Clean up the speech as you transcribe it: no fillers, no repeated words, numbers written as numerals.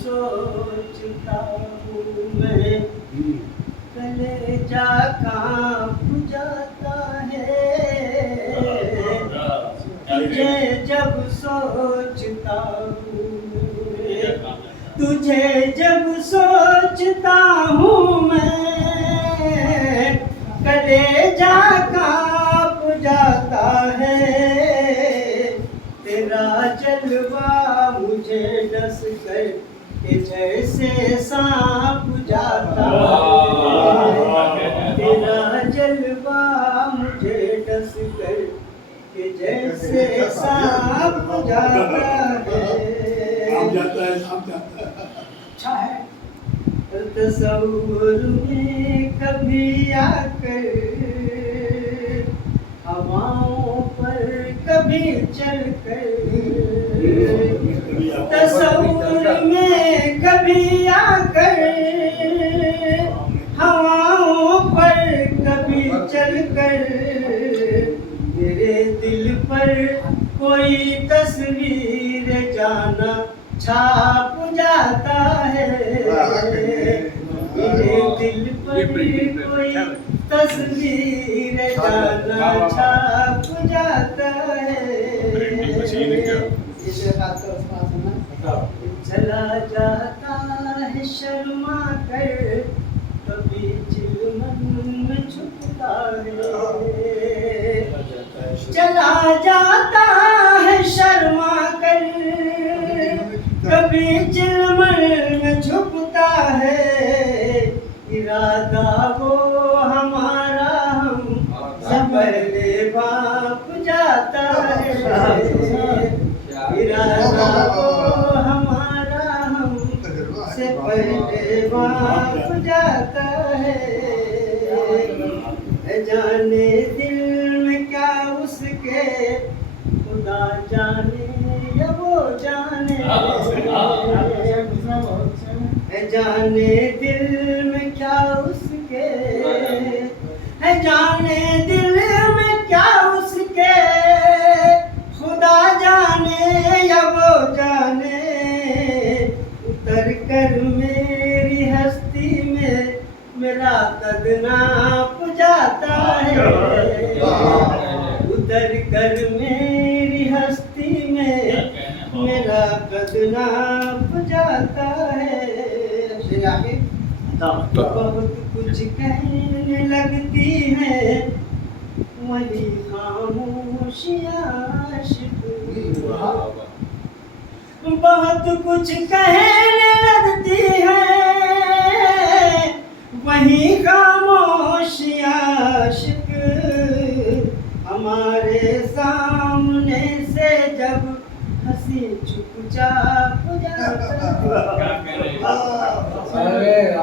सोचता हूँ मैं, कलेजा कांप जाता है। तुझे जब सोचता हूँ मैं, तुझे जब सोचता हूँ मैं, कलेजा कांप जाता है। तेरा जलवा मुझे डस कर के जैसे सांप जाता है। तेरा जलवा मुझे डस कर के जैसे सांप जाता है। अच्छा है। तसव्वुर में कभी आकर, हवाओं पर कभी चलकर, तसव्वुर में कभी आकर, हवाओं पर कभी चलकर, मेरे दिल पर कोई तस्वीर जाना छाप जाता है। मेरे दिल पर कोई तस्वीर जाना छाप जाता है। चला जाता है शर्मा कर, कभी चिलमन में छुपता है। चला जाता है शर्मा कर, कभी चिलमन में छुपता है। इरादा वो हमारा हमसे पहले भाप जाता है। इरादा वो हमारा हमसे पहले भाप जाता है। जाने दिल में क्या उसके, खुदा जाने या वो जाने। जाने दिल में क्या उसके, है जाने दिल में क्या उसके, खुदा जाने या वो जाने। उतर कर मेरी हस्ती में मेरा कद नाप जाता है। उतर कर मेरी हस्ती में मेरा कद नाप जाता है। बहुत कुछ कहने लगती है वही खामोशियाँ आशिक। बहुत कुछ कहने लगती है वही खामोशियाँ आशिक। हमारे सामने से जब हंसी चुपचाप जाता है।